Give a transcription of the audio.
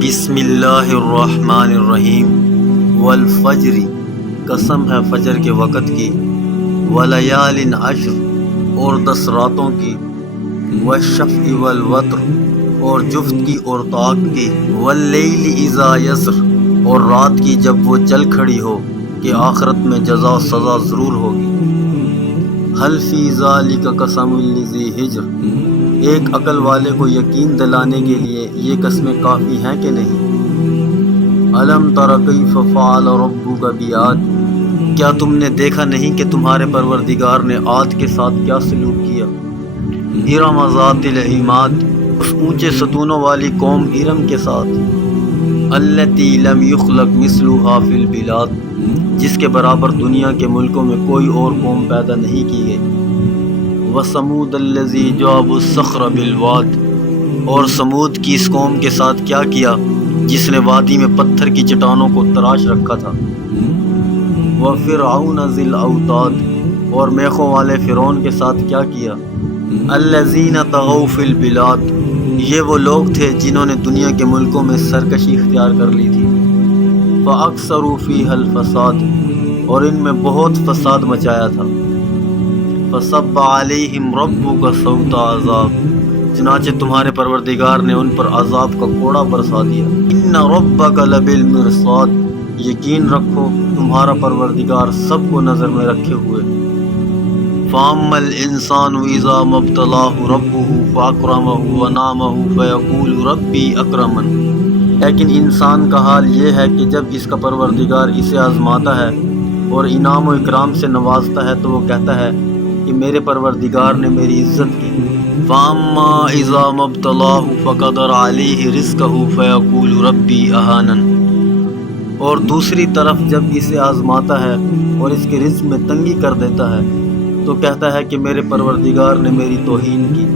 بسم اللہ الرحمن الرحیم والفجر، قسم ہے فجر کے وقت کی، ولیال عشر، اور 10 راتوں کی، والشفع والوتر، اور جفت کی اور طاق کی، واللیل اذا یسر، اور رات کی جب وہ چل کھڑی ہو کہ آخرت میں جزا و سزا ضرور ہوگی۔ حل فی ذالک قسم لذی حجر، ایک عقل والے کو یقین دلانے کے لیے یہ قسمیں کافی ہیں کہ نہیں؟ الم تر کیف فعل ربک بعاد، کیا تم نے دیکھا نہیں کہ تمہارے پروردگار نے عاد کے ساتھ کیا سلوک کیا؟ ارم ذات العماد، اس اونچے ستونوں والی قوم ارم کے ساتھ، التی لم یخلق مثلها فی البلاد، جس کے برابر دنیا کے ملکوں میں کوئی اور قوم پیدا نہیں کی گئی۔ وثمود الذی جاب الصخر بالواد، اور سمود کی اس قوم کے ساتھ کیا کیا جس نے وادی میں پتھر کی چٹانوں کو تراش رکھا تھا۔ وفرعون ذی الاوتاد، اور میخوں والے فرعون کے ساتھ کیا کیا۔ الذین طغوا فی البلاد، یہ وہ لوگ تھے جنہوں نے دنیا کے ملکوں میں سرکشی اختیار کر لی تھی۔ فاکثروا فیہا الفساد، اور ان میں بہت فساد مچایا تھا۔ فصب علیہم ربک صوت عذاب، چنانچہ تمہارے پروردگار نے ان پر عذاب کا کوڑا برسا دیا۔ ان ربک لبالمرصاد، یقین رکھو تمہارا پروردگار سب کو نظر میں رکھے ہوئے۔ فاما الانسان اذا ما ابتلاه ربه فاکرمہ ونعمہ فیقول ربی اکرمن، لیکن انسان کا حال یہ ہے کہ جب اس کا پروردگار اسے آزماتا ہے اور انعام و اکرام سے نوازتا ہے تو وہ کہتا ہے کہ میرے پروردگار نے میری عزت کی۔ فَأَمَّا إِذَا مَا ابْتَلَاهُ فَقَدَرَ عَلَيْهِ رِزْقَهُ فَيَقُولُ رَبِّي أَهَانَنِ، اور دوسری طرف جب اسے آزماتا ہے اور اس کے رزق میں تنگی کر دیتا ہے تو کہتا ہے کہ میرے پروردگار نے میری توہین کی۔